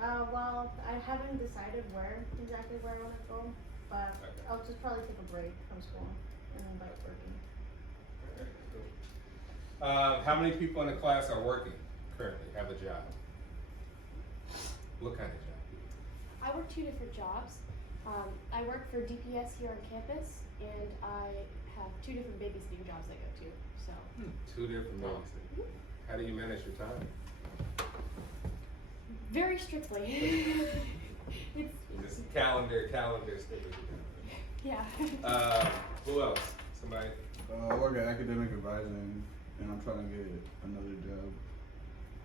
Well, I haven't decided exactly where I want to go, but Okay. I'll just probably take a break from school and then start working. Okay, cool. How many people in the class are working currently, have a job? What kind of job? I work 2 different jobs. I work for DPS here on campus, and I have 2 different babysitting jobs I go to. So 2 different babysitting. How do you manage your time? very strictly. it's Just calendar, stick with your yeah. calendar. Who else? Somebody? I work at academic advising, and I'm trying to get another job.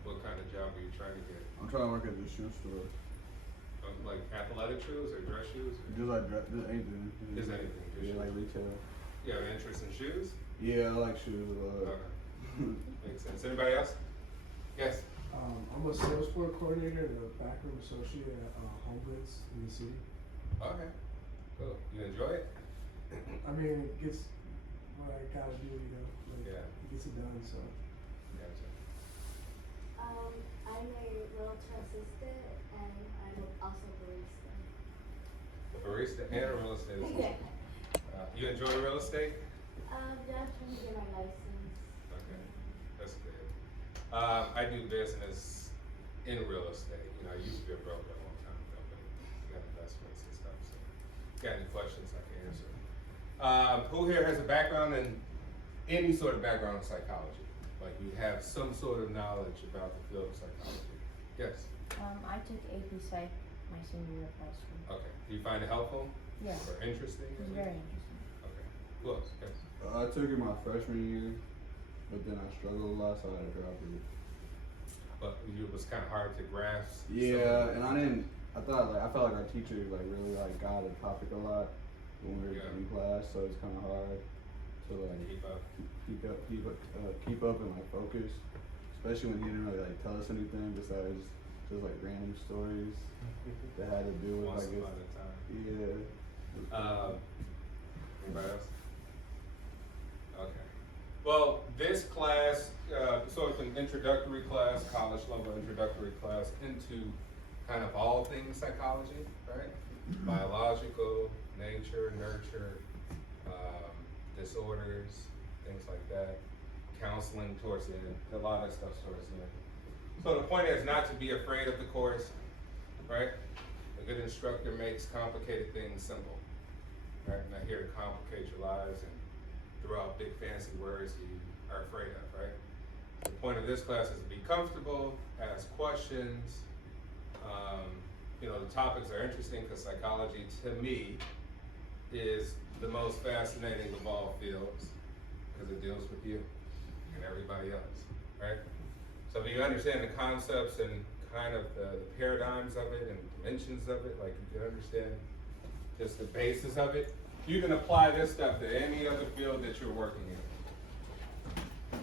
What kind of job are you trying to get? I'm trying to work at the shoe store. Like athletic shoes or dress shoes? Just like just anything. Just anything, just Yeah, shoes. like retail. You have an interest in shoes? Yeah, I like shoes a lot. Okay. Makes sense. Anybody else? Yes. I'm a sales floor coordinator and a backroom associate at Home Goods in the city. Okay. Cool. You enjoy it? I mean, it gets what I gotta do, you know. Like, Yeah. It gets it done, so. Gotcha. I'm a realtor assistant and I'm also barista. A barista and a real estate assistant. You enjoy real estate? Yeah, I'm trying to get my license. Okay, that's good. I do business in real estate. You know, I used to be a broker a long time ago, but got investments and stuff. So, got any questions I can answer? Who here has a background in any sort of background in psychology? Like you have some sort of knowledge about the field of psychology? Yes. I took AP Psych my senior year of high school. Okay. Do you find it helpful? Yeah. Or interesting? It was very interesting. Okay. Who else? Yes. I took it my freshman year, but then I struggled a lot, so I had to drop it. But it was kind of hard to grasp. Yeah, and I felt like our teachers like really like got the topic a lot when we were in class, so it's kind of hard to like keep up and like focus, especially when he didn't really like tell us anything besides just like random stories that had to do with Once like upon a time. yeah. Anybody else? Okay. Well, this class, so it's an introductory class, college level introductory class into kind of all things psychology, right? Biological, nature, nurture, disorders, things like that. Counseling towards the end, a lot of stuff towards the end. So the point is not to be afraid of the course, right? A good instructor makes complicated things simple, right? Not here to complicate your lives and throw out big fancy words you are afraid of, right? The point of this class is to be comfortable, ask questions. You know, the topics are interesting because psychology, to me, is the most fascinating of all fields because it deals with you and everybody else, right? So if you understand the concepts and kind of the paradigms of it and dimensions of it, like you can understand just the basis of it, you can apply this stuff to any other field that you're working in.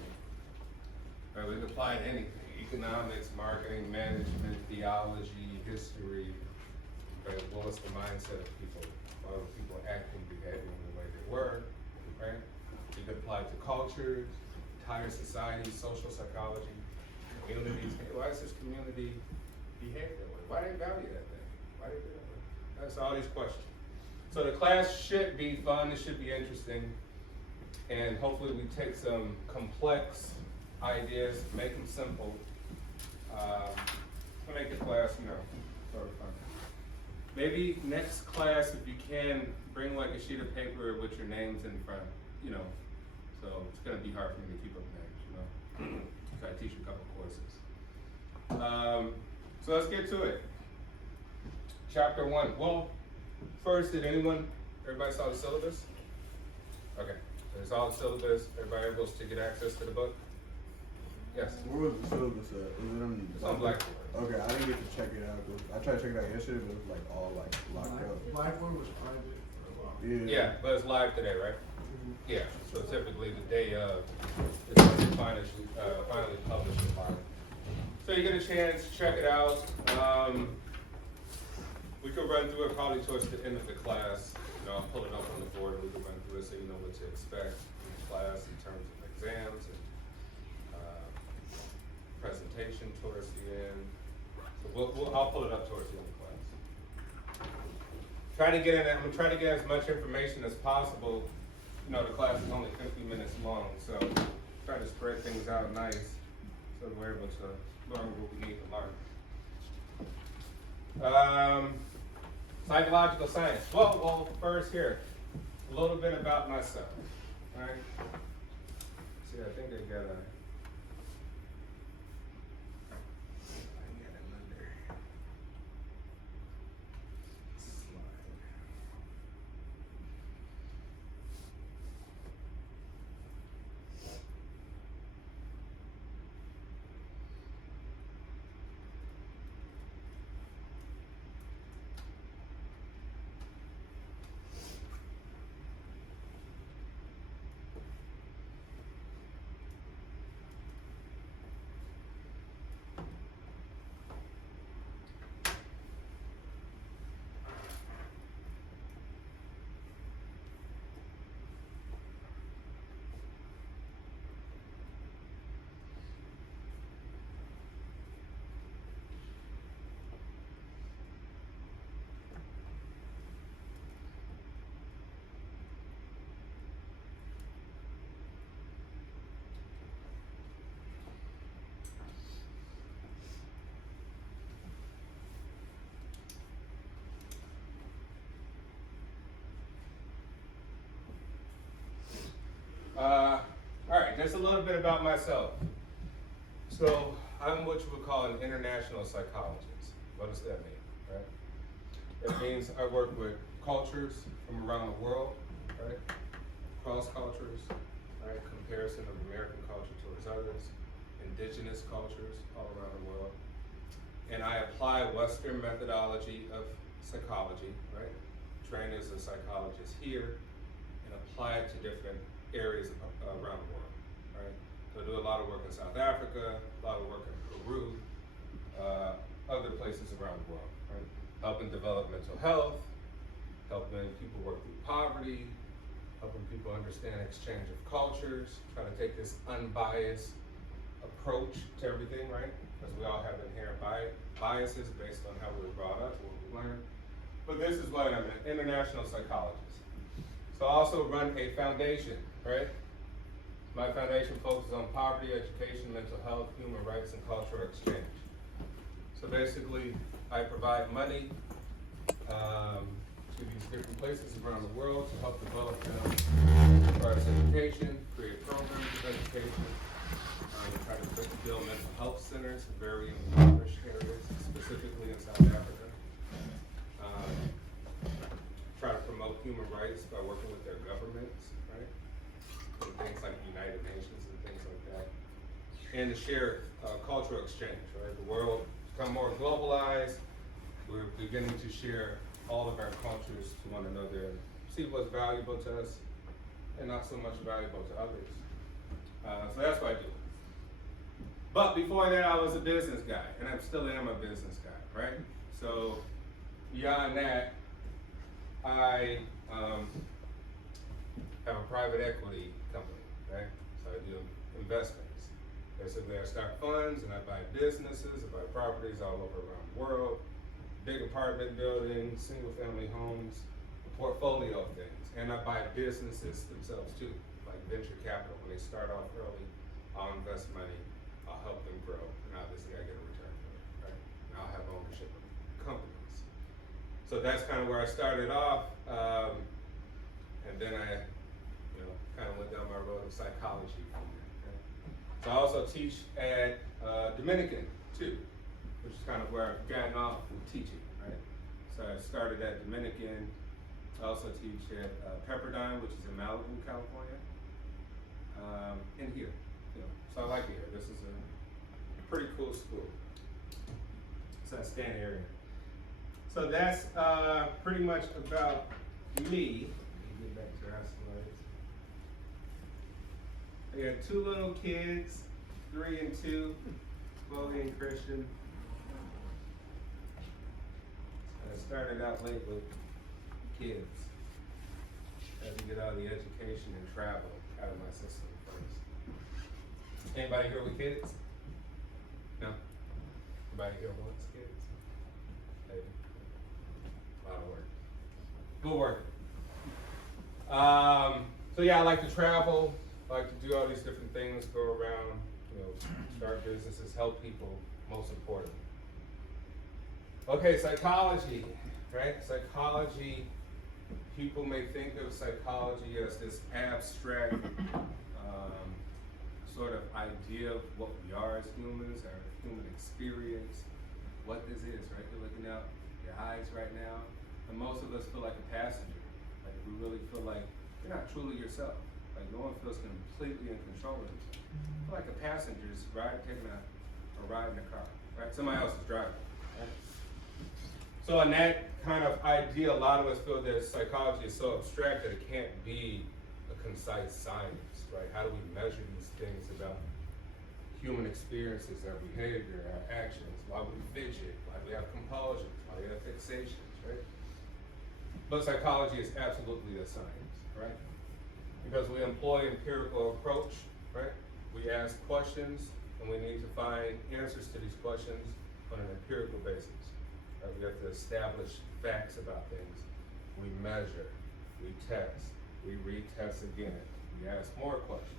Right, we can apply it to anything: economics, marketing, management, theology, history. Right? What was the mindset of people? Why were people acting, behaving the way they were? Right? You can apply it to cultures, entire society, social psychology, communities. Why does this community behave that way? Why do they value that thing? Why do they do that way? That's all these questions. So the class should be fun, it should be interesting, and hopefully we take some complex ideas, make them simple, to make the class, you know, sort of fun. Maybe next class, if you can, bring like a sheet of paper with your names in front, you know, so it's gonna be hard for me to keep up names, you know. So I teach a couple courses. So let's get to it. Chapter 1. Well, first, everybody saw the syllabus? Okay, so it's all the syllabus, everybody able to get access to the book? Yes. Where was the syllabus at? Is it on? It's on Blackboard. Okay, I didn't get to check it out. I tried to check it out yesterday, but it was like all like locked up. Blackboard was private for a while. Yeah, but it's live today, right? Mhm. Yeah, so typically the day of, it's when they finally publish the file. So you get a chance, check it out. We could run through it probably towards the end of the class. You know, I'll pull it up on the board and we can run through it so you know what to expect in class in terms of exams and presentation towards the end. So I'll pull it up towards the end of class. I'm gonna try to get as much information as possible. You know, the class is only 50 minutes long, so try to spread things out nice so that we're able to learn what we need to learn. Psychological science. Well, first here, a little bit about myself, right? See, I think I got another. All right, just a little bit about myself. So I'm what you would call an international psychologist. What does that mean, right? It means I work with cultures from around the world, right? Cross cultures, right? Comparison of American culture towards others, indigenous cultures all around the world. And I apply Western methodology of psychology, right? Train as a psychologist here and apply it to different areas around the world, right? So I do a lot of work in South Africa, a lot of work in Peru, other places around the world, right? Helping develop mental health, helping people work through poverty, helping people understand exchange of cultures, trying to take this unbiased approach to everything, right? Because we all have inherent biases based on how we were brought up, what we learned. But this is what I'm an international psychologist. So I also run a foundation, right? My foundation focuses on poverty, education, mental health, human rights, and cultural exchange. So basically, I provide money to these different places around the world to help develop them as far as education, create programs of education, try to build mental health centers in very impoverished areas, specifically in South Africa. Try to promote human rights by working with their governments, right? And things like the United Nations and things like that. And to share cultural exchange, right? The world become more globalized. We're beginning to share all of our cultures to one another and see what's valuable to us and not so much valuable to others. So that's what I do. But before that, I was a business guy, and I still am a business guy, right? So beyond that, I have a private equity company, right? So I do investments. Basically, I start funds and I buy businesses, I buy properties all over around the world, big apartment buildings, single family homes, a portfolio of things. And I buy businesses themselves too, like venture capital. When they start off early, I'll invest money, I'll help them grow, and obviously I get a return for it, right? And I'll have ownership of companies. So that's kind of where I started off, and then I, kind of went down my road of psychology from there. Okay? So I also teach at Dominican too, which is kind of where I've gotten off with teaching, right? So I started at Dominican. I also teach at Pepperdine, which is in Malibu, California, and here. So I like it here. This is a pretty cool school. So I stand area. So that's pretty much about me. Let me get back to our slides. I got 2 little kids, 3 and 2, Chloe and Christian. I started out late with kids. Had to get all the education and travel out of my system first. Anybody here with kids? No? Anybody here wants kids? Maybe. A lot of work. Good work. So yeah, I like to travel. I like to do all these different things, go around, start businesses, help people, most importantly. Okay, psychology, right? Psychology, people may think of psychology as this abstract sort of idea of what we are as humans, our human experience, what this is, right? You're looking out your eyes right now, and most of us feel like a passenger. Like we really feel like you're not truly yourself. Like no one feels completely in control of themselves. I feel like a passenger is taking a ride in a car, right? Somebody else is driving, right? So in that kind of idea, a lot of us feel that psychology is so abstract that it can't be a concise science, right? How do we measure these things about human experiences, our behavior, our actions, why we fidget, why we have compulsions, why we have fixations, right? But psychology is absolutely a science, right? Because we employ empirical approach, right? We ask questions and we need to find answers to these questions on an empirical basis. Right? We have to establish facts about things. We measure, we test, we retest again, we ask more questions.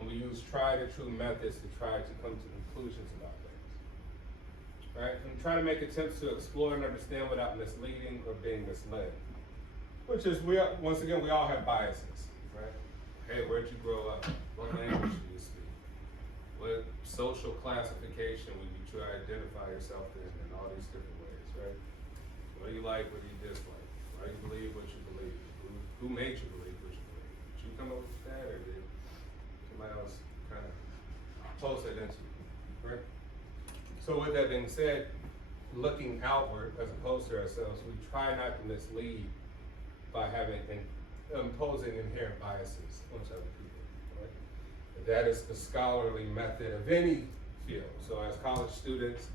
And we use tried and true methods to try to come to conclusions about things. Right? And try to make attempts to explore and understand without misleading or being misled. Which is, once again, we all have biases, right? Hey, where'd you grow up? What language do you speak? What social classification would you try to identify yourself in all these different ways, right? What do you like, what do you dislike? Why do you believe what you believe? Who made you believe what you believe? Did you come up with that, or did somebody else kind of post it into you, right? So with that being said, looking outward as opposed to ourselves, we try not to mislead by imposing inherent biases onto other people, right? That is the scholarly method of any field. So as college students,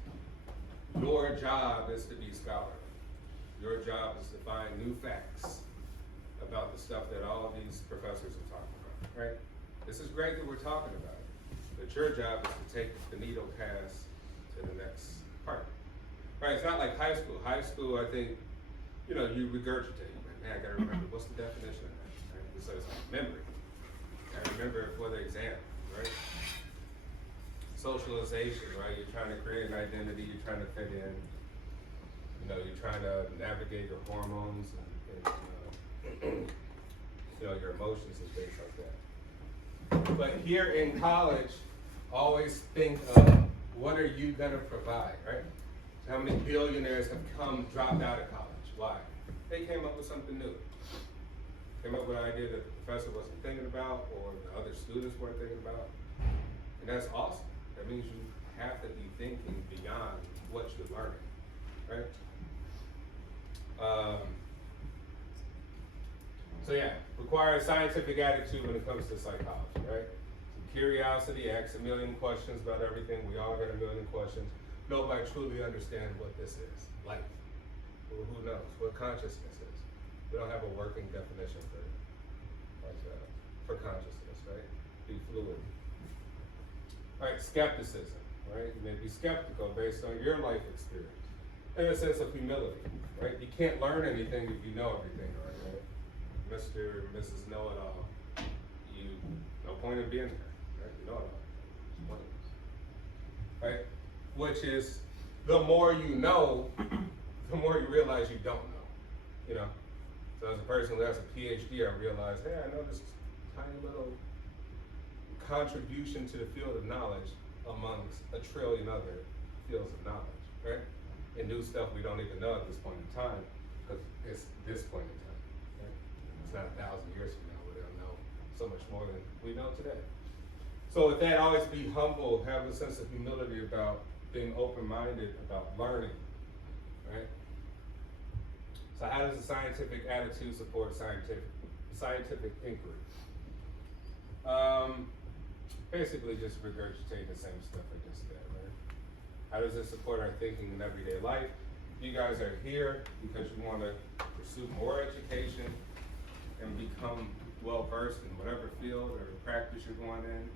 your job is to be scholarly. Your job is to find new facts about the stuff that all of these professors are talking about, right? This is great that we're talking about it, but your job is to take the needle pass to the next part, right? It's not like high school. High school, I think, you regurgitate. Man, I gotta remember, what's the definition of that, right? So it's like memory. I remember it for the exam, right? Socialization, right? You're trying to create an identity, you're trying to fit in, you're trying to navigate your hormones and your emotions and things like that. But here in college, always think of what are you gonna provide, right? How many billionaires have dropped out of college? Why? They came up with something new. Came up with an idea that the professor wasn't thinking about or the other students weren't thinking about. And that's awesome. That means you have to be thinking beyond what you're learning, right? So yeah, require a scientific attitude when it comes to psychology, right? Some curiosity, ask a million questions about everything. We all got a million questions. Nobody truly understands what this is, life. Well, who knows what consciousness is? We don't have a working definition for consciousness, right? Be fluid. All right, skepticism, right? You may be skeptical based on your life experience. And a sense of humility, right? You can't learn anything if you know everything, right? Mr. and Mrs. Know-it-all, no point in being there, right? You know it all. Right? Which is, the more you know, the more you realize you don't know, So as a person who has a PhD, I realized, hey, I know this tiny little contribution to the field of knowledge amongst a trillion other fields of knowledge, right? And new stuff we don't even know at this point in time, because it's this point in time, right? It's not 1,000 years from now where they'll know so much more than we know today. So with that, always be humble, have a sense of humility about being open-minded about learning, right? So how does a scientific attitude support scientific inquiry? Basically just regurgitate the same stuff I just said, right? How does it support our thinking in everyday life? You guys are here because you want to pursue more education and become well-versed in whatever field or practice you're going in,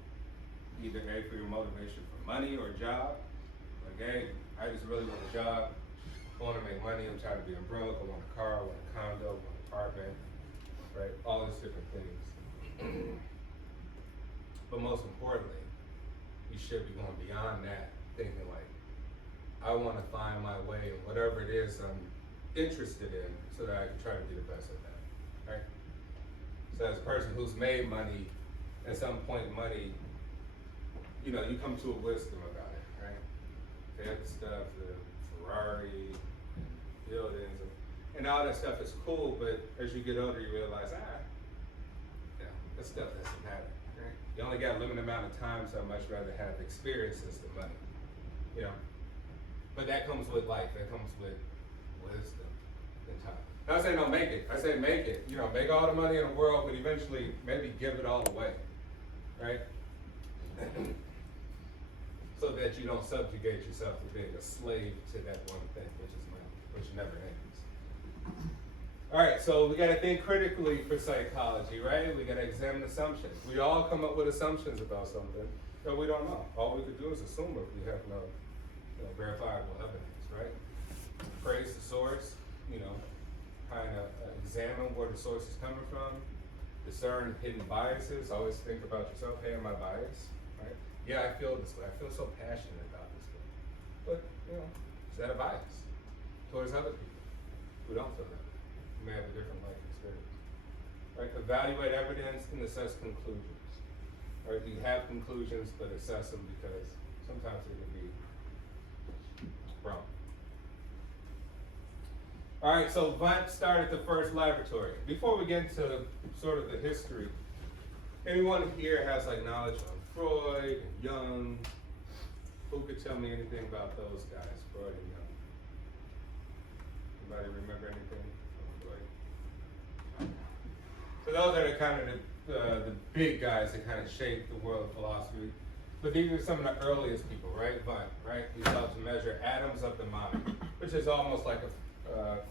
either A, for your motivation for money or job, Like, hey, I just really want a job. I want to make money. I'm tired of being broke. I want a car. I want a condo. I want an apartment. Right? All these different things. But most importantly, you should be going beyond that, thinking like, I want to find my way in whatever it is I'm interested in so that I can try to be the best at that, right? So as a person who's made money, at some point money, you know, you come to a wisdom about it, right? They have the stuff, the Ferrari, buildings, and all that stuff is cool, but as you get older, you realize, yeah, that stuff doesn't matter, right? You only got a limited amount of time, so I'd much rather have experiences than money, you know? But that comes with life, that comes with wisdom and time. Not saying don't make it, I say make it. You know, make all the money in the world, but eventually maybe give it all away, right? So that you don't subjugate yourself to being a slave to that one thing, which is money, which never ends. All right, so we gotta think critically for psychology, right? We gotta examine assumptions. We all come up with assumptions about something that we don't know. All we could do is assume if we have no verifiable evidence, right? Praise the source, kind of examine where the source is coming from, discern hidden biases, always think about yourself, hey, am I biased, right? Yeah, I feel this way, I feel so passionate about this way. But, is that a bias towards other people who don't feel that way? Who may have a different life experience, right? Evaluate evidence and assess conclusions, right? You have conclusions, but assess them because sometimes they can be wrong. All right, so Wundt started the first laboratory. Before we get into sort of the history, anyone here has like knowledge on Freud and Jung? Who could tell me anything about those guys, Freud and Jung? Anybody remember anything from Freud? So those are the kind of the big guys that kind of shaped the world of philosophy. But these are some of the earliest people, right? Wundt, right? He helped to measure atoms of the mind, which is almost like a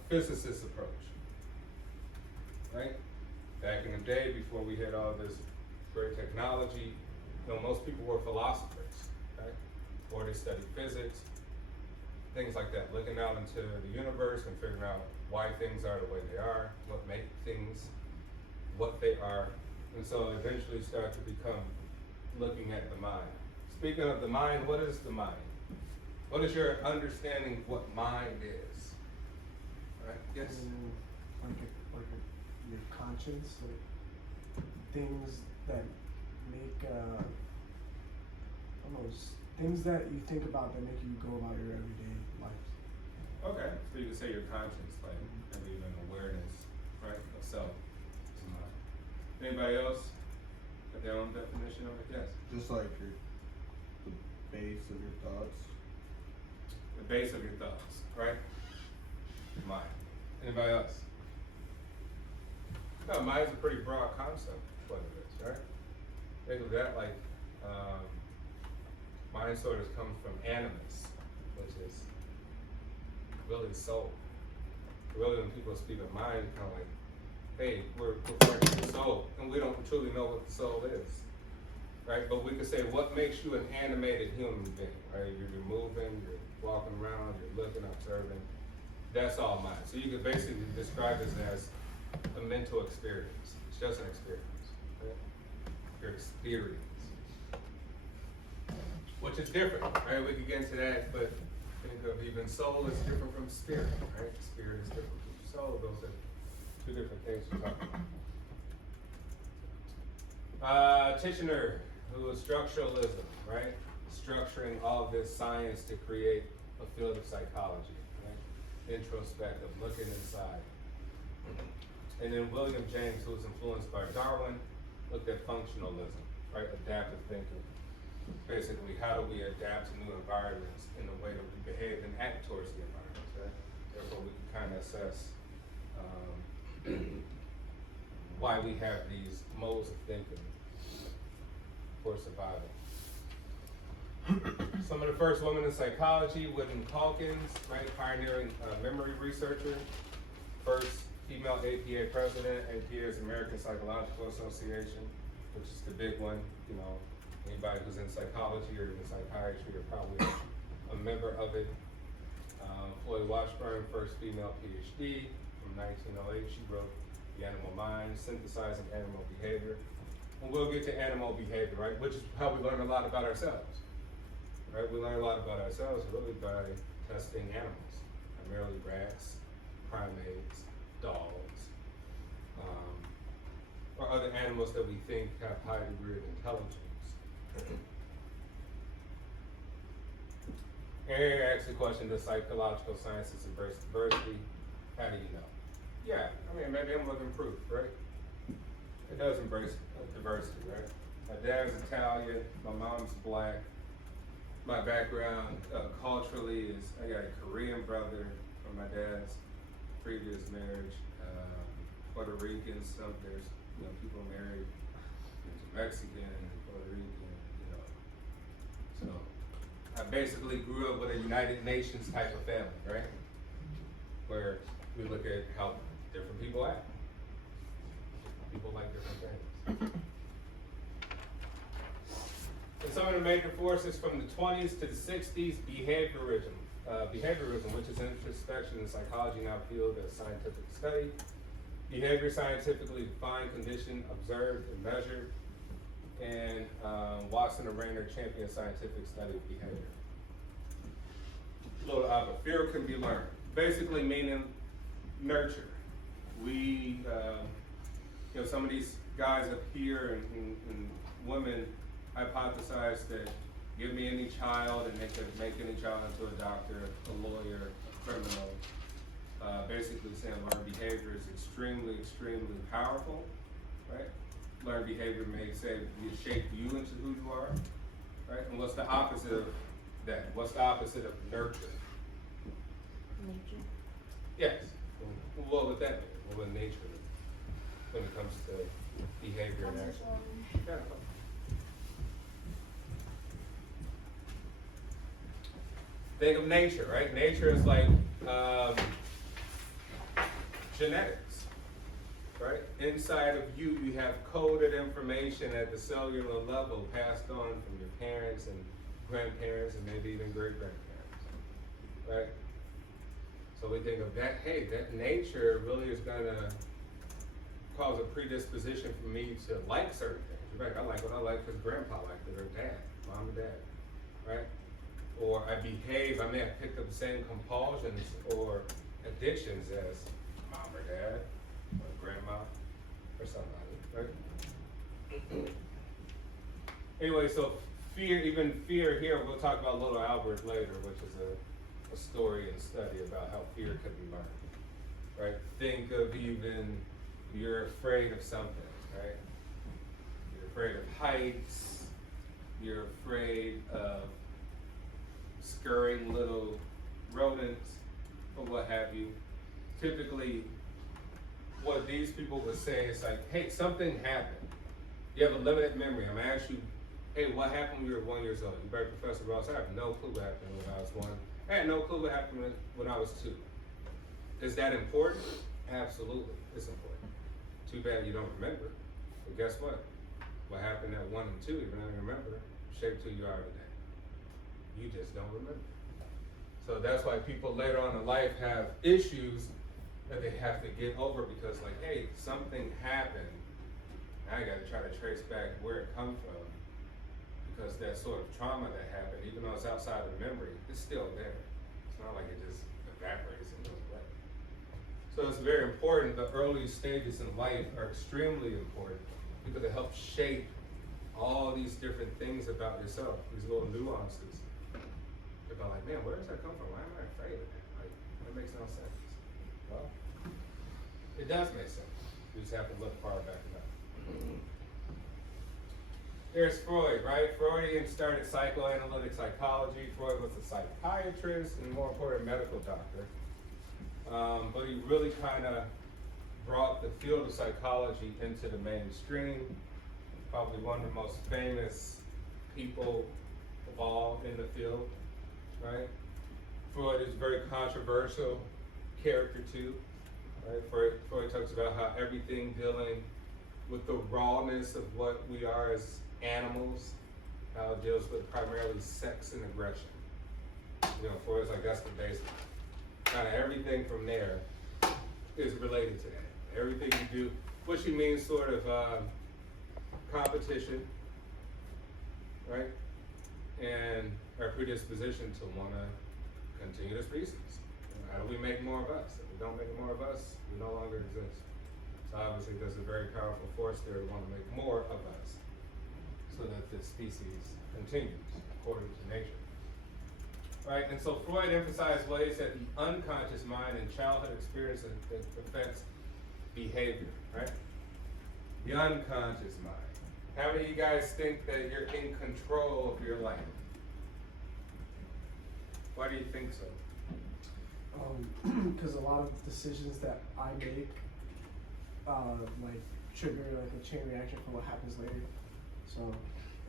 physicist's approach, right? Back in the day, before we had all this great technology, most people were philosophers, right? Or they studied physics, things like that, looking out into the universe and figuring out why things are the way they are, what make things what they are, and so eventually start to become looking at the mind. Speaking of the mind, what is the mind? What is your understanding of what mind is? Right? Yes? Like your conscience, like things that make, almost things that you think about that make you go about your everyday life. Okay, so you can say your conscience, like maybe even awareness, right, of self. Anybody else got their own definition of it? Yes. Just like the base of your thoughts. The base of your thoughts, right? Mind. Anybody else? No, mind's a pretty broad concept, what it is, right? Think of that like, mind sort of comes from animus, which is really soul. Really, when people speak of mind, kind of like, hey, we're referring to the soul, and we don't truly know what the soul is, right? But we could say, what makes you an animated human being, right? You're moving, you're walking around, you're looking, observing. That's all mind. So you could basically describe this as a mental experience. It's just an experience, right? Your experience. Which is different, right? We could get into that, but think of even soul is different from spirit, right? Spirit is different from soul. Those are two different things we're talking about. Titchener, who was structuralism, right? Structuring all of this science to create a field of psychology, right? Introspective, looking inside. And then William James, who was influenced by Darwin, looked at functionalism, right? Adaptive thinking. Basically, how do we adapt to new environments in the way that we behave and act towards the environment, right? Therefore, we can kind of assess why we have these modes of thinking for survival. Some of the first women in psychology, Whitney Calkins, right, pioneering memory researcher, first female APA president. APA is American Psychological Association, which is the big one. Anybody who's in psychology or in psychiatry are probably a member of it. Floyd Washburn, first female PhD from 1908. She wrote The Animal Mind, Synthesizing Animal Behavior. And we'll get to animal behavior, right? Which is how we learn a lot about ourselves, right? We learn a lot about ourselves really by testing animals, primarily rats, primates, dogs, or other animals that we think have high degree of intelligence. Harry asked the question, does psychological sciences embrace diversity? How do you know? Yeah, I mean, maybe I'm living proof, right? It does embrace diversity, right? My dad's Italian, my mom's Black. My background culturally is, I got a Korean brother from my dad's previous marriage, Puerto Rican, there's people married into Mexican and Puerto Rican, So I basically grew up with a United Nations type of family, right? Where we look at how different people act. People like different things. And some of the major forces from the 20s to the 60s, behaviorism, which is an introspection in psychology now field as scientific study. Behavior scientifically defined, condition, observed, and measured. And Watson and Rayner champion scientific study of behavior. A little opposite. Fear can be learned. Basically meaning nurture. We, some of these guys up here and women hypothesize that give me any child and they could make any child into a doctor, a lawyer, a criminal. Basically saying learned behavior is extremely, extremely powerful, right? Learned behavior may say you shape you into who you are, right? And what's the opposite of that? What's the opposite of nurture? Nature. Yes. What would that mean? What would nature mean when it comes to behavior and action? Yeah. Think of nature, right? Nature is like genetics, right? Inside of you, you have coded information at the cellular level passed on from your parents and grandparents and maybe even great-grandparents, right? So we think of that, hey, that nature really is gonna cause a predisposition for me to like certain things. Right? I like what I like because grandpa liked it, or dad, mom and dad, right? Or I behave, I may have picked up the same compulsions or addictions as mom or dad, or grandma, or somebody, right? Anyway, so even fear here, we'll talk about Little Albert later, which is a story and study about how fear can be learned, right? Think of even, you're afraid of something, right? You're afraid of heights, you're afraid of scurrying little rodents, or what have you. Typically, what these people would say is like, hey, something happened. You have a limited memory. I'm gonna ask you, hey, what happened when you were 1 year old? You better, Professor Ross, I have no clue what happened when I was 1. I had no clue what happened when I was 2. Is that important? Absolutely, it's important. Too bad you don't remember. But guess what? What happened at 1 and 2, you don't remember, shaped who you are today. You just don't remember. So that's why people later on in life have issues that they have to get over because like, hey, something happened. Now I gotta try to trace back where it come from because that sort of trauma that happened, even though it's outside of memory, it's still there. It's not like it just evaporates and goes away. So it's very important. The early stages in life are extremely important because it helps shape all these different things about yourself, these little nuances. About like, man, where does that come from? Why am I afraid of that? Like, that makes no sense. Well, it does make sense. You just have to look far back enough. There's Freud, right? Freudian started psychoanalytic psychology. Freud was a psychiatrist and more important, medical doctor. But he really kind of brought the field of psychology into the mainstream. Probably one of the most famous people of all in the field, right? Freud is a very controversial character too, right? Freud talks about how everything dealing with the rawness of what we are as animals, how it deals with primarily sex and aggression, Freud's like, that's the basic. Kind of everything from there is related to that. Everything you do, what you mean sort of competition, right? And our predisposition to want to continue the species. How do we make more of us? If we don't make more of us, we no longer exist. So obviously there's a very powerful force there to want to make more of us so that the species continues according to nature. Right, and so Freud emphasized ways that the unconscious mind and childhood experience affects behavior, right? The unconscious mind. How many of you guys think that you're in control of your life? Why do you think so? Because a lot of decisions that I make, like trigger like a chain reaction for what happens later. So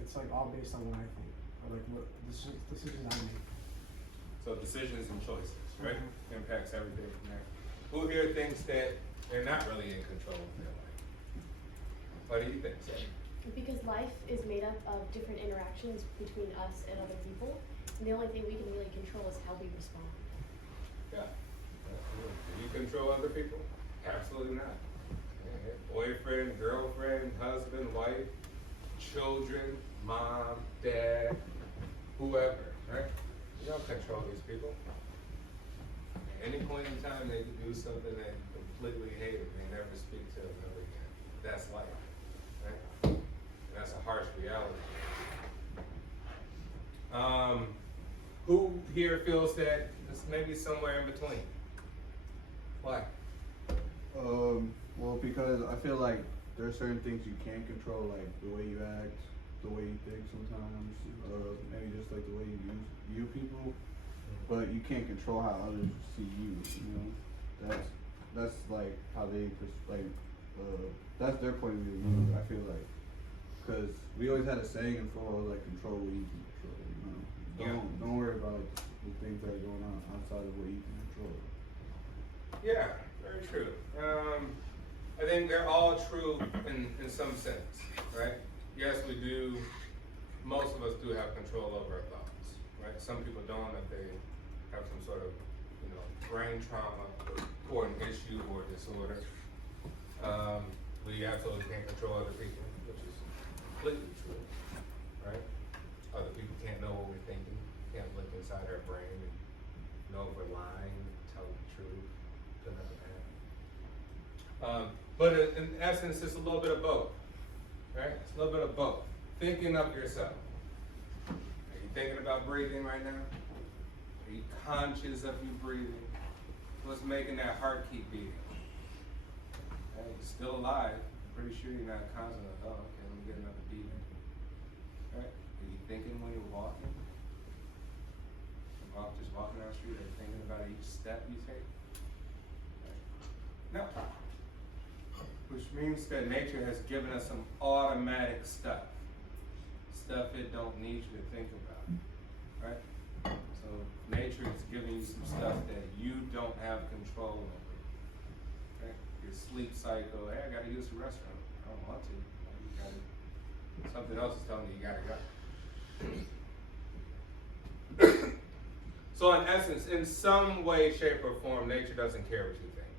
it's like all based on what I think, or like what decisions I make. So decisions and choices, right? Impacts everything from there. Who here thinks that they're not really in control of their life? What do you think, Sam? Because life is made up of different interactions between us and other people, and the only thing we can really control is how we respond. Yeah. Do you control other people? Absolutely not. Yeah. Boyfriend, girlfriend, husband, wife, children, mom, dad, whoever, right? You don't control these people. At any point in time, they could do something they completely hate and they never speak to them ever again. That's life, right? And that's a harsh reality. Who here feels that it's maybe somewhere in between? Why? Well, because I feel like there are certain things you can't control, like the way you act, the way you think sometimes, maybe just like the way you view people, but you can't control how others see you, you know? That's like how they, that's their point of view, I feel like. Because we always had a saying in football, like, control what you can control, you know? Don't worry about the things that are going on outside of what you can control. Yeah, very true. I think they're all true in some sense, right? Yes, we do, most of us do have control over our thoughts, right? Some people don't if they have some sort of, brain trauma or an issue or disorder. We absolutely can't control other people, which is completely true, right? Other people can't know what we're thinking, can't look inside our brain and know if we're lying, telling the truth, could never happen. But in essence, it's a little bit of both, right? It's a little bit of both. Thinking of yourself. Are you thinking about breathing right now? Are you conscious of you breathing? What's making that heart keep beating? Hey, you're still alive. I'm pretty sure you're not conscious of, oh, okay, let me get another beat. Right? Are you thinking when you're walking? Just walking down the street, are you thinking about each step you take? Right? No. Which means that nature has given us some automatic stuff it don't need you to think about, right? So nature is giving you some stuff that you don't have control over, right? Your sleep cycle, hey, I gotta use the restroom. I don't want to. Something else is telling you gotta go. So in essence, in some way, shape, or form, nature doesn't care what you think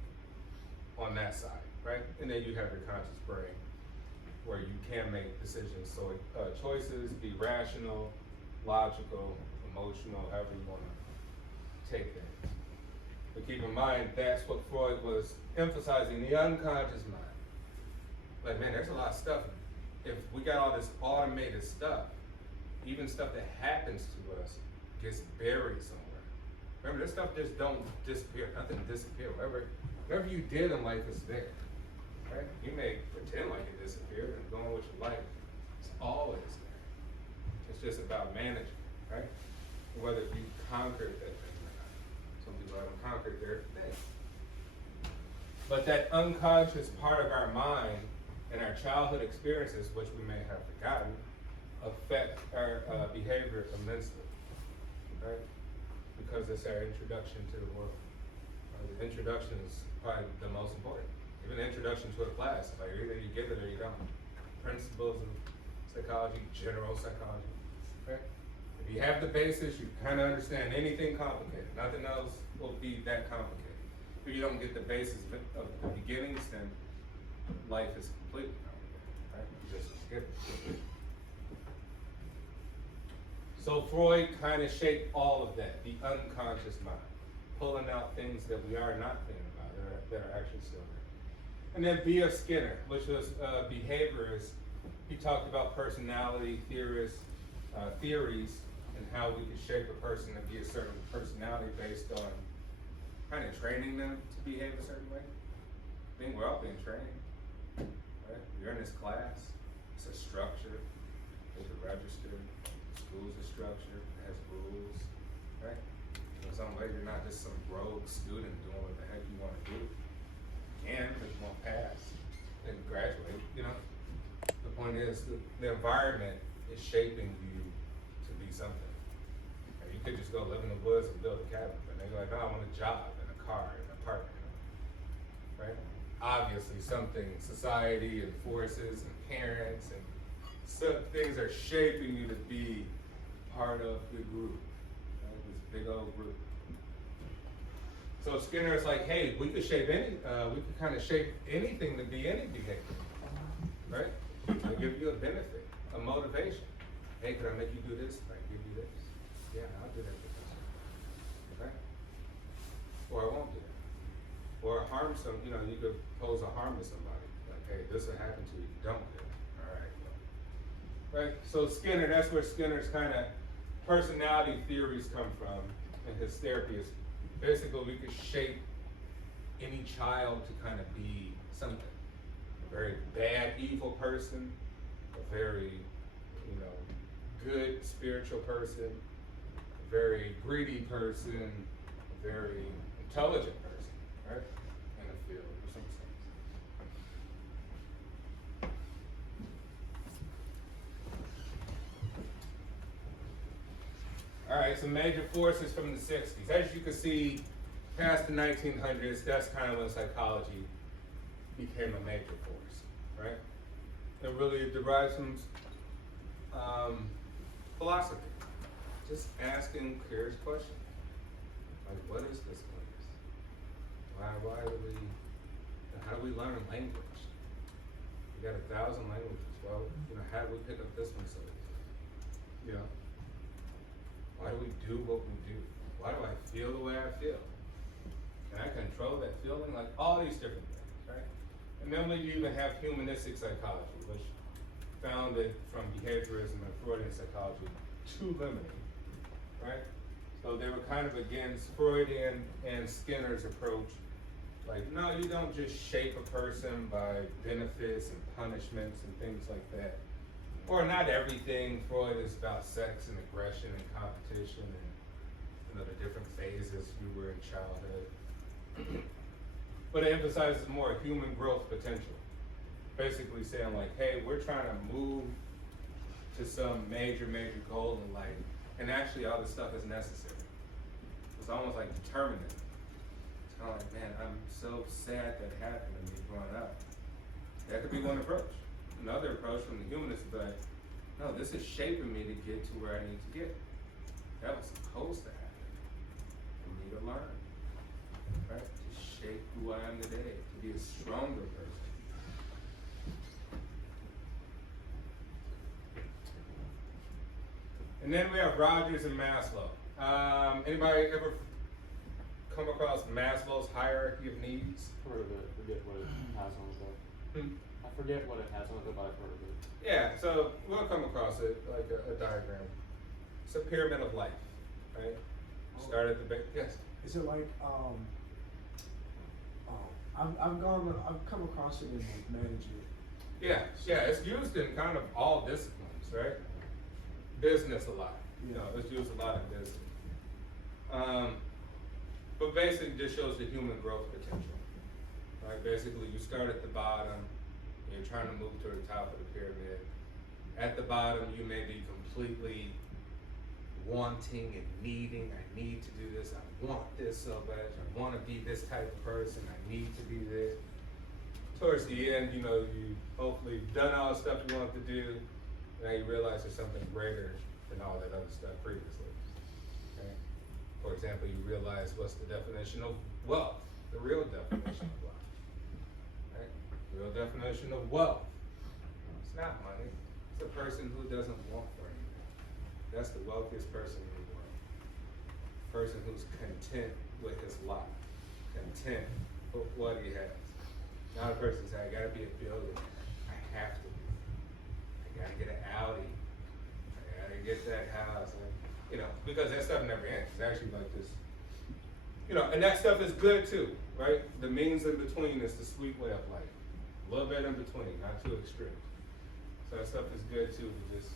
on that side, right? And then you have your conscious brain where you can make decisions. So choices, be rational, logical, emotional, however you want to take things. But keep in mind, that's what Freud was emphasizing, the unconscious mind. Like, man, there's a lot of stuff. If we got all this automated stuff, even stuff that happens to us gets buried somewhere. Remember, this stuff just don't disappear. Nothing disappears. Whatever you did in life is there. Right? You may pretend like it disappeared and going with your life. It's always there. It's just about managing, right? Whether you conquered that thing or not. Some people haven't conquered their thing. But that unconscious part of our mind and our childhood experiences, which we may have forgotten, affect our behavior immensely, right? Because it's our introduction to the world. The introduction is probably the most important. Even the introduction to a class, like either you get it or you don't. Principles of psychology, general psychology, right? If If you have the basis, you kind of understand anything complicated. Nothing else will be that complicated. If you don't get the basis of the beginnings, then life is completely complicated, right? You just skip it. So Freud kind of shaped all of that, the unconscious mind, pulling out things that we are not thinking about that are actually still there. And then B.F. Skinner, which was a behaviorist. He talked about personality theories and how we could shape a person to be a certain personality based on kind of training them to behave a certain way. I think we're all being trained, right? You're in this class, it's a structure, there's a register, school's a structure, it has rules, right? In some way, you're not just some rogue student doing what the heck you want to do. You can, but you won't pass and graduate, you know? The point is, the environment is shaping you to be something. And you could just go live in the woods and build a cabin, but they're like, no, I want a job and a car and an apartment, right? Obviously, something, society and forces and parents and some things are shaping you to be part of the group, right? This big old group. So Skinner is like, hey, we could kind of shape anything to be any behavior, right? I'll give you a benefit, a motivation. Hey, could I make you do this? Can I give you this? Yeah, I'll do that because, right? Or I won't do that. Or harm you could pose a harm to somebody. Like, hey, this will happen to you. Don't do it. All right. Well. Right? So Skinner, that's where Skinner's kind of personality theories come from, and his therapy is basically we could shape any child to kind of be something. A very bad, evil person, a very, good spiritual person, a very greedy person, a very intelligent person, right? In a field or some sense. All right, some major forces from the 60s. As you can see, past the 1900s, that's kind of when psychology became a major force, right? It really derives from philosophy. Just asking curious questions. Like, what is this place? How do we learn language? We got 1,000 languages. Well, how do we pick up this one so easy? Why do we do what we do? Why do I feel the way I feel? Can I control that feeling? Like all these different things, right? And then we even have humanistic psychology, which founded from behaviorism and Freudian psychology, too limiting, right? So they were kind of against Freudian and Skinner's approach. Like, no, you don't just shape a person by benefits and punishments and things like that. Or not everything. Freud is about sex and aggression and competition and the different phases you were in childhood. But it emphasizes more human growth potential. Basically saying like, hey, we're trying to move to some major goal in life, and actually all this stuff is necessary. It's almost like determinism. It's kind of like, man, I'm so sad that happened to me growing up. That could be one approach. Another approach from the humanists is like, no, this is shaping me to get to where I need to get. That was supposed to happen for me to learn, right? To shape who I am today, to be a stronger person. And then we have Rogers and Maslow. Anybody ever come across Maslow's hierarchy of needs? Heard of it. Forget what it has on it though. I forget what it has on it, but I've heard of it. Yeah, so we'll come across it like a diagram. It's a pyramid of life, right? Start at the base. Yes. Is it like I've come across it in like management. Yeah, it's used in kind of all disciplines, right? Business a lot. It's used a lot in business. But basically just shows the human growth potential. Right? Basically you start at the bottom, you're trying to move to the top of the pyramid. At the bottom you may be completely wanting and needing, I need to do this, I want this so bad, I want to be this type of person, I need to be this. Towards the end, you hopefully done all the stuff you want to do, now you realize there's something greater than all that other stuff previously. Okay? For example, you realize what's the definition of wealth, the real definition of wealth. Right? The real definition of wealth. It's not money. It's a person who doesn't want for anything. That's the wealthiest person in the world. Person who's content with his lot, content with what he has. Not a person who says, I gotta be a billionaire. I have to be. I gotta get an Audi. I gotta get that house. And, you know, because that stuff never ends. It's actually like this. You know, and that stuff is good too, right? The means in between is the sweet way of life. A little bit in between, not too extreme. So that stuff is good too, to just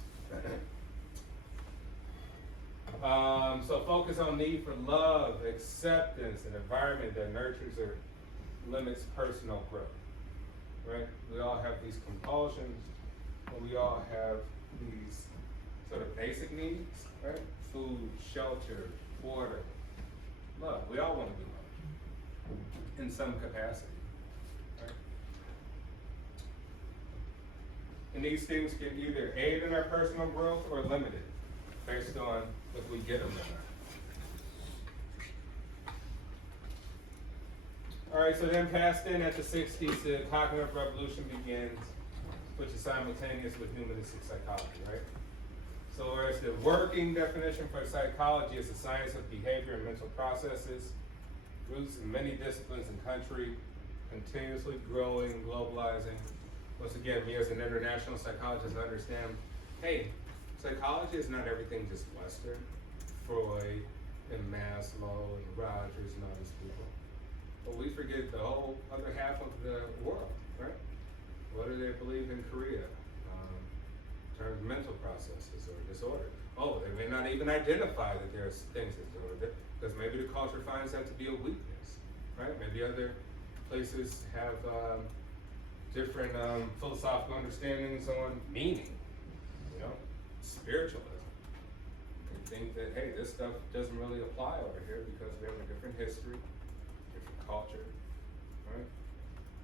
so focus on need for love, acceptance, an environment that nurtures or limits personal growth, right? We all have these compulsions, and we all have these sort of basic needs, right? Food, shelter, water, love. We all want to be loved in some capacity, right? And these things can either aid in our personal growth or limit it, based on if we get them or not. All right, so then passed in at the 60s, the cognitive revolution begins, which is simultaneous with humanistic psychology, right? So whereas the working definition for psychology is the science of behavior and mental processes, roots in many disciplines and country, continuously growing, globalizing. Once again, me as an international psychologist understand, hey, psychology is not everything just Western. Freud and Maslow and Rogers and all these people. But we forget the whole other half of the world, right? What do they believe in Korea? In terms of mental processes or disorder. Oh, they may not even identify that there's things that disorder, because maybe the culture finds that to be a weakness, right? Maybe other places have different philosophical understandings on meaning, you know, spiritualism. They think that, hey, this stuff doesn't really apply over here because we have a different history, different culture, right?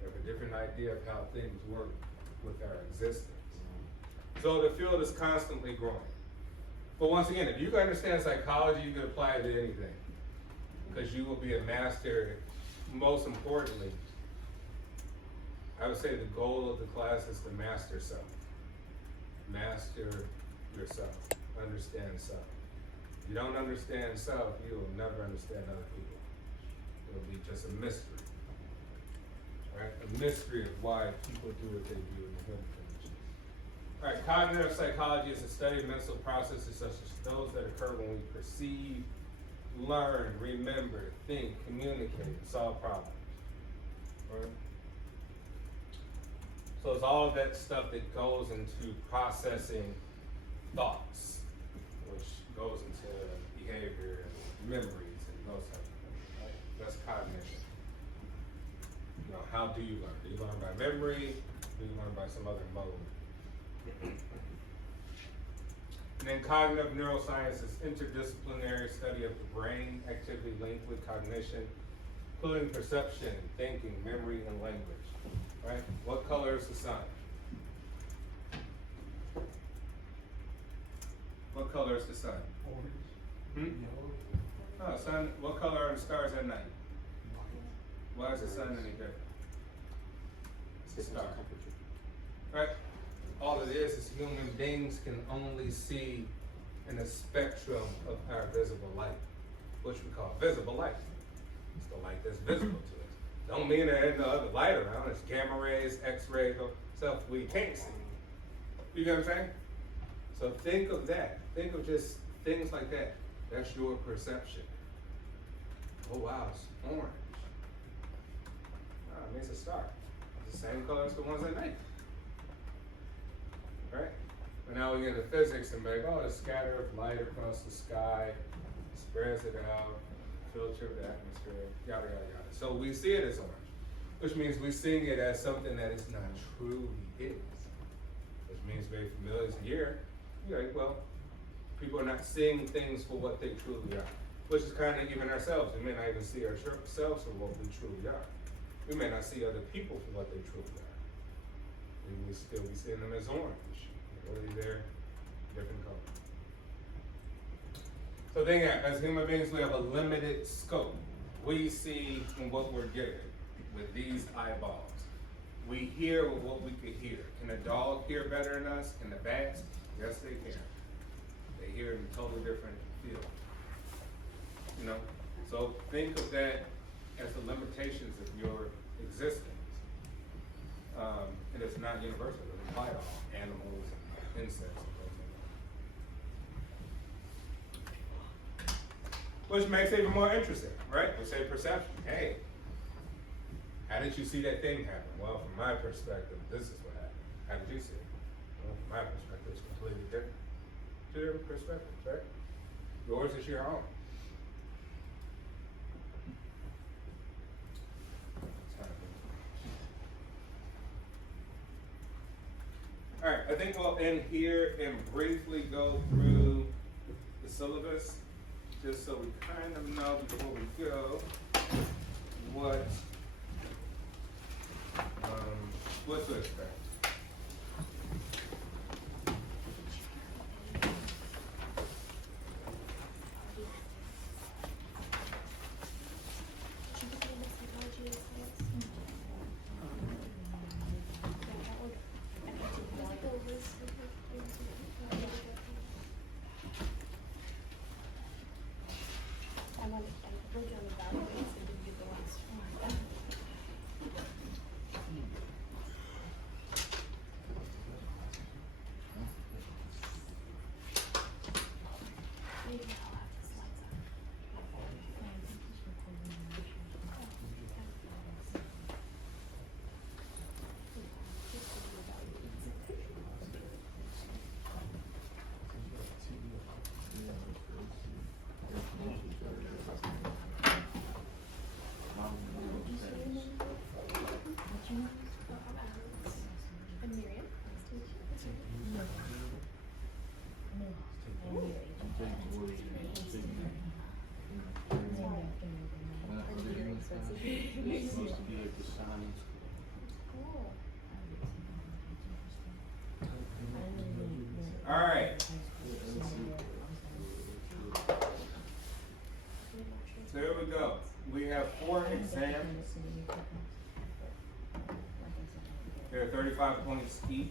We have a different idea of how things work with our existence. So the field is constantly growing. But once again, if you can understand psychology, you can apply it to anything. Because you will be a master. Most importantly, I would say the goal of the class is to master self. Master yourself. Understand self. If you don't understand self, you will never understand other people. It will be just a mystery. Right? A mystery of why people do what they do in the human condition. All right, cognitive psychology is a study of mental processes such as those that occur when we perceive, learn, remember, think, communicate, and solve problems. Right? So it's all of that stuff that goes into processing thoughts, which goes into behavior and memories and those types of things. Right? That's cognition. You know, how do you learn? Do you learn by memory? Do you learn by some other mode? And then cognitive neuroscience is interdisciplinary study of the brain activity linked with cognition, including perception, thinking, memory, and language. Right? What color is the sun? What color is the sun? Orange. Yellow. Oh, sun. What color are the stars at night? Why is the sun any different? It's a star. Right? All it is human beings can only see in a spectrum of our visible light, which we call visible light. It's the light that's visible to us. Don't mean there ain't no other light around. It's gamma rays, X-rays, stuff we can't see. You get what I'm saying? So think of that. Think of just things like that. That's your perception. Oh wow, it's orange. No, it means a star. It's the same color as the ones at night. Right? But now we get into physics and be like, oh, the scatter of light across the sky, spreads it out, filter the atmosphere, yada, yada, yada. So we see it as orange, which means we're seeing it as something that it's not truly is. Which means maybe for millions of years, you're like, well, people are not seeing things for what they truly are. Which is kind of even ourselves. We may not even see ourselves for what we truly are. We may not see other people for what they truly are. We will still be seeing them as orange. Really, they're different color. So then, yeah, as human beings, we have a limited scope. We see in what we're given with these eyeballs. We hear with what we could hear. Can a dog hear better than us? Can the bats? Yes, they can. They hear in a totally different field. You know? So think of that as the limitations of your existence. And it's not universal. It applies to all animals, insects, and things like that. Which makes it even more interesting, right? We say perception. Hey, how did you see that thing happen? Well, from my perspective, this is what happened. How did you see it? Well, from my perspective, it's completely different. Two different perspectives, right? Yours is your own. All right, I think we'll end here and briefly go through the syllabus, just so we kind of know before we go what to expect. It's supposed to be like the science. All right. So here we go. We have 4 exams. There are 35 points each.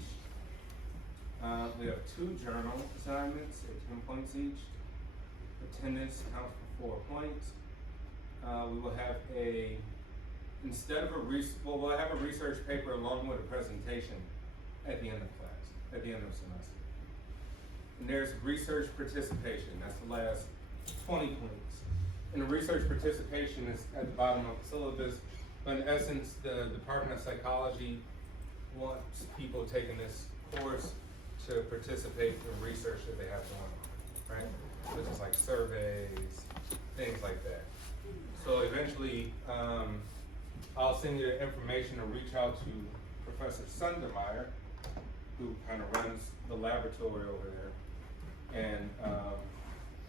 We have 2 journal assignments at 10 points each. Attendance counts for 4 points. We will have we'll have a research paper along with a presentation at the end of class, at the end of the semester. And there's research participation, that's the last 20 points. And the research participation is at the bottom of the syllabus, but in essence, the Department of Psychology wants people taking this course to participate in research that they have going on, right? Which is like surveys, things like that. So eventually, I'll send you the information to reach out to Professor Sundermeyer, who kind of runs the laboratory over there. And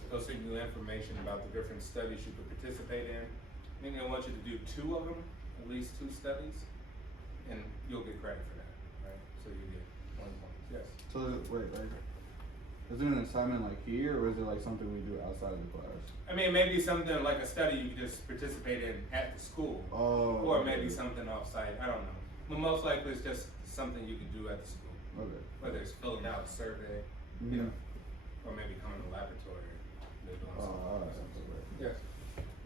they'll send you information about the different studies you could participate in. I think they want you to do 2 of them, at least 2 studies, and you'll get credit for that, right? So you get 1 point, yes. So wait, like, is it an assignment like here, or is it like something we do outside of the class? I mean, maybe something like a study you could just participate in at the school. Oh. Or maybe something off-site, I don't know. But most likely it's just something you could do at the school. Okay. Whether it's filling out a survey, you know, or maybe coming to the laboratory. They're doing something. Alright. Yes.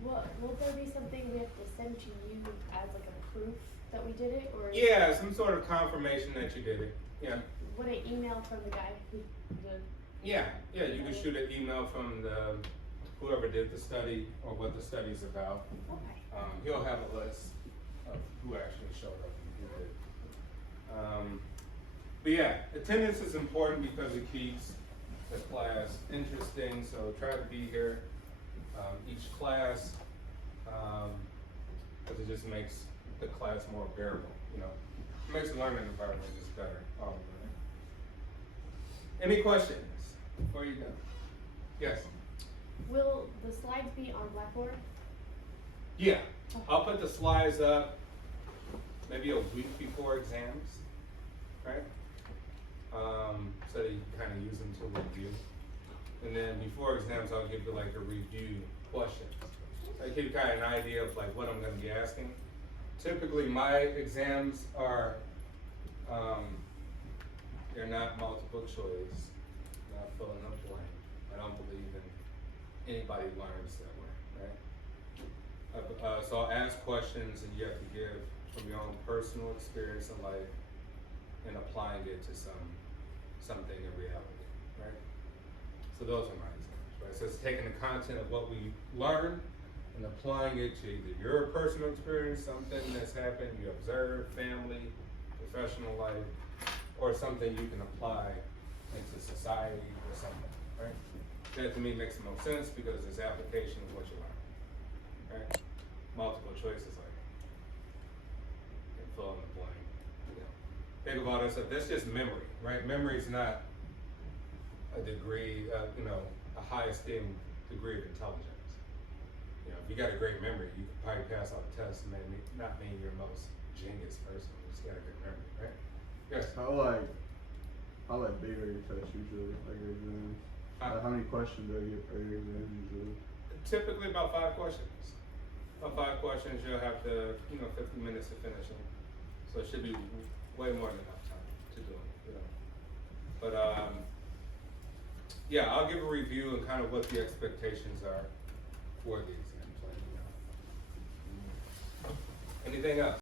Will there be something we have to send to you as like a proof that we did it, or? Yeah, some sort of confirmation that you did it. Yeah. Would I email from the guy who the? Yeah, you can shoot an email from whoever did the study or what the study's about. Okay. He'll have a list of who actually showed up and who did. But yeah, attendance is important because it keeps the class interesting, so try to be here each class, because it just makes the class more bearable, you know. It makes the learning environment just better all around. Any questions before you go? Yes? Will the slides be on Blackboard? Yeah, I'll put the slides up maybe a week before exams, right? So that you can kind of use them to review. And then before exams, I'll give you like a review questions. I give you kind of an idea of like what I'm gonna be asking. Typically, my exams are, they're not multiple choice, not filling in the blank. I don't believe in anybody learns that way, right? So I'll ask questions and you have to give from your own personal experience in life and applying it to something in reality, right? So those are my exams, right? So it's taking the content of what we learned and applying it to either your personal experience, something that's happened, you observe, family, professional life, or something you can apply into society or something, right? That to me makes the most sense because it's application of what you learn, right? Multiple choices like and fill in the blank. You know. Think about it, so that's just memory, right? Memory is not a degree, a high esteemed degree of intelligence. You know, if you got a great memory, you can probably pass all the tests and maybe not mean you're the most genius person. You just got a good memory, right? Yes. How big are your tests usually, like your exams? Like how many questions are your exams usually? Typically about 5 questions. About 5 questions, you'll have to, 50 minutes to finish them. So it should be way more than enough time to do them, But yeah, I'll give a review and kind of what the expectations are for the exams. Anything else?